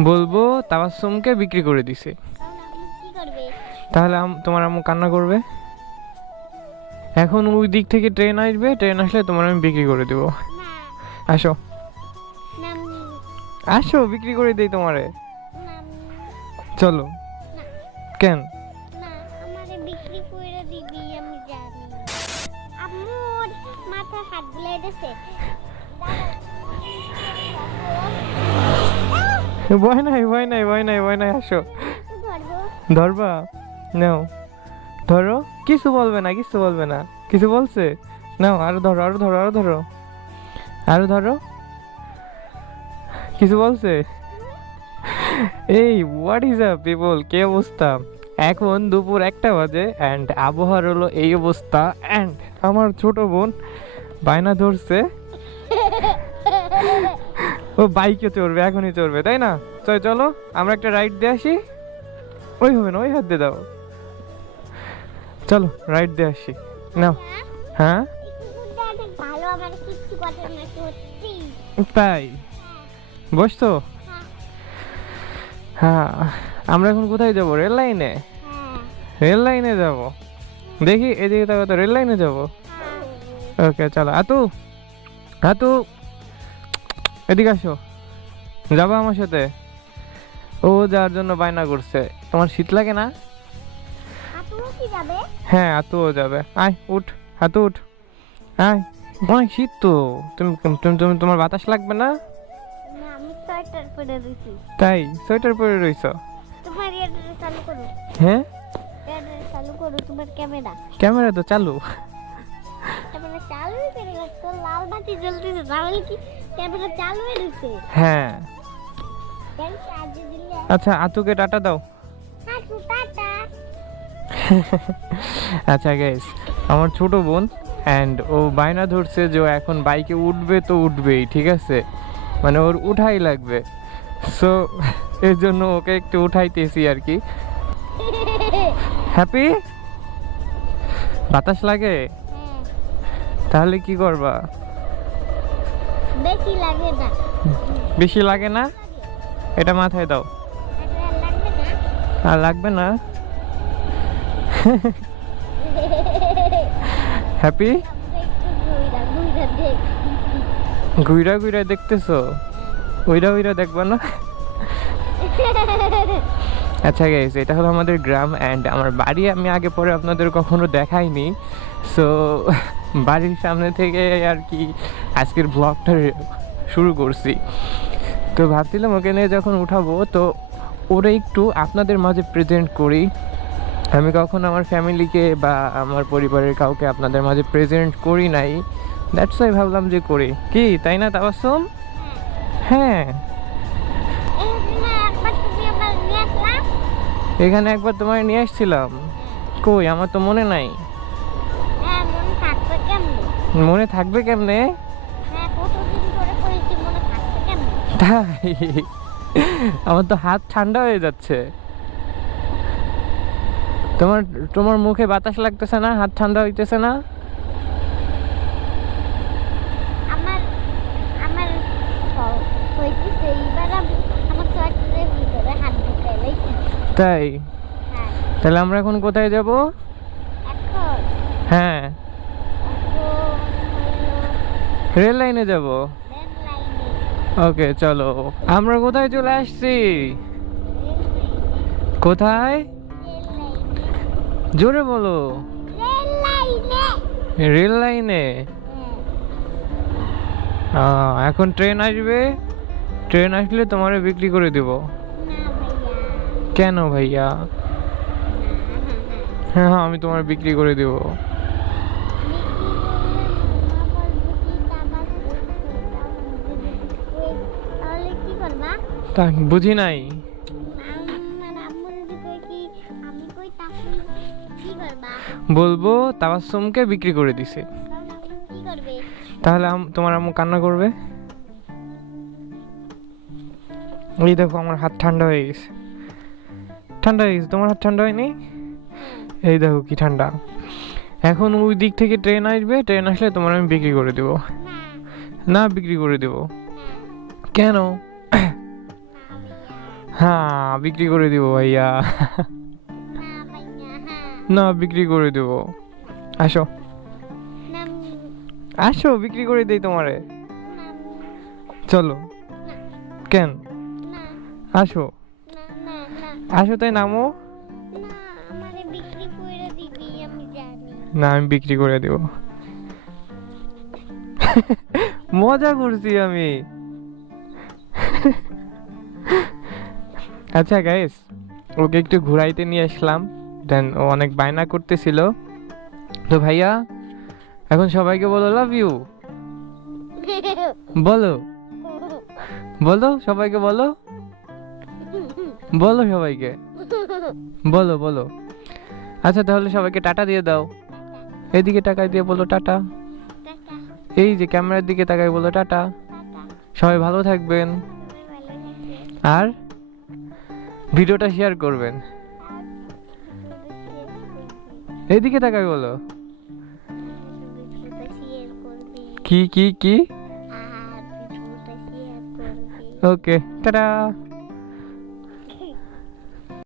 বলব তাবাসুমকে বিক্রি করে দিছে। তাহলে তোমার আম্মু কান্না করবে? এখন ওই দিক থেকে ট্রেন আসবে, ট্রেন আসলে তোমার আমি বিক্রি করে দেবো। আসো। আসো, বিক্রি করে দিই তোমারে। চলো। কেন? মাথা হাত দিছে। ভয় নাই ভয় নাই ভয় নাই ভয় নাই আসো। ধরবা। নাও। ধরো? কিছু বলবে না কিছু বলবে না। কিছু বলছে? নাও আরও ধরো আরও ধরো আরও ধরো। আরও ধরো। কিছু বলছে? এই হোয়াট ইজ আ পিপল কে অবস্থা? এখন দুপুর একটা বাজে অ্যান্ড আবহাওয়ার হলো এই অবস্থা অ্যান্ড আমার ছোট বোন বায়না ধরছে। ও বাইকে চড়বে এখনই চড়বে তাই না? তো চলো আমরা একটা রাইড দিয়ে আসি। ওই হবে না ওই হাত দিয়ে দাও। চলো রাইড দিয়ে আসি। নাও। হ্যাঁ? তাই? বসতো হ্যাঁ আমরা এখন কোথায় যাব? রেল লাইনে? হ্যাঁ রেল লাইনে যাব। দেখি এদিকে তো রেল লাইনে যাব? ওকে চলো। আতু আতু। এদিকে আসো। যাব আমার সাথে। ও যাওয়ার জন্য বায়না করছে। তোমার শীত লাগে না? হ্যাঁ আতুও যাবে। আয় উঠ হাতু উঠ। আয় অনেক শীত তো। তুমি তুমি তুমি তোমার বাতাস লাগবে না? তাই সোয়েটার পরে রইছ হ্যাঁ? ক্যামেরা। ক্যামেরা তো চালু। ক্যামেরা চালু লাল বাতি জ্বলতেছে তাহলে কি ক্যামেরা চালু হয়ে গেছে। হ্যাঁ। আচ্ছা আতুকে টাটা দাও। আচ্ছা গাইস আমার ছোট বোন অ্যান্ড ও বায়না ধরছে যে এখন বাইকে উঠবে তো উঠবেই ঠিক আছে? মানে ওর উঠাই লাগবে। সো এর জন্য ওকে একটু উঠাইতেছি আর কি। হ্যাপি বাতাস লাগে? হ্যাঁ। তাহলে কি করবা? বেশি লাগে না। বেশি লাগে না? এটা মাথায় দাও। আর লাগবে না? হ্যাপি? ঘুইরা ঘুইরা দেখ ঘুইরা ঘুইরা দেখতেছো? ওইরা ওইরা দেখবা না? আচ্ছা গাইস এটা হলো আমাদের গ্রাম অ্যান্ড আমার বাড়ি আমি আগে পরে আপনাদের কখনো দেখাইনি। সো বাড়ির সামনে থেকে আর কি আজকের ব্লগটা শুরু করছি। তো ভাবছিলাম ওকে নিয়ে যখন উঠাবো তো ওরা একটু আপনাদের মাঝে প্রেজেন্ট করি। আমি কখন আমার ফ্যামিলিকে বা আমার পরিবারের কাউকে আপনাদের মাঝে প্রেজেন্ট করি নাই। দ্যাটস ওয়াই ভাবলাম যে করি। কি তাই না তাবাসুম? হ্যাঁ। এখানে একবার তোমায় নিয়ে আসছিলাম। কই আমার তো মনে নাই। মনে থাকবে কেমনে? হ্যাঁ মনে কেমনে? তাই? আমার তো হাত ঠান্ডা হয়ে যাচ্ছে। তোমার তোমার মুখে বাতাস লাগতেছে না? হাত ঠান্ডা হইতেছে না? তাই? হ্যাঁ। তাহলে আমরা এখন কোথায় যাব? হ্যাঁ। রেল লাইনে যাব? ওকে চলো। আমরা কোথায় চলে আসছি? কোথায়? জোরে বলো। রেল লাইনে। হ্যাঁ এখন ট্রেন আসবে? ট্রেন আসলে তোমারে বিক্রি করে দেব। কেন ভাইয়া? না, না, না। হ্যাঁ হ্যাঁ আমি তোমার বিক্রি করে দেব। তা বুঝি নাই? বলব তাবাসুমকে বিক্রি করে দিছে। তাহলে তোমার আম্মু কান্না করবে? এই দেখো, আমার হাত ঠান্ডা হয়ে গেছে। ঠান্ডা হয়ে গেছে, তোমার হাত ঠান্ডা হয়নি? এই দেখো কি ঠান্ডা। এখন ওই দিক থেকে ট্রেন আসবে, ট্রেন আসলে তোমার আমি বিক্রি করে দেবো। না, বিক্রি করে দেবো। কেন? হ্যাঁ বিক্রি করে দিব ভাইয়া। না, বিক্রি করে দেব। আসো। আসো, বিক্রি করে দেই তোমারে। চলো। কেন? আসো। আসো তাই নামো। না, আমি বিক্রি করে দেব। মজা করছি আমি। আচ্ছা গাইস ওকে একটু ঘুরাইতে নিয়ে আসলাম। দেন ও অনেক বায়না করতেছিল। তো ভাইয়া, এখন সবাইকে বলো লাভ ইউ বলো। বলো, সবাইকে বলো। বলো সবাইকে। বলো বলো। আচ্ছা তাহলে সবাইকে টাটা দিয়ে দাও। এদিকে টাকায় দিয়ে বলো টাটা। এই যে ক্যামেরার দিকে তাকায় বলো টাটা। সবাই ভালো থাকবেন। আর ভিডিওটা শেয়ার করবেন। এইদিকে তাকাই বলো। কি কি কি? ওকে টাটা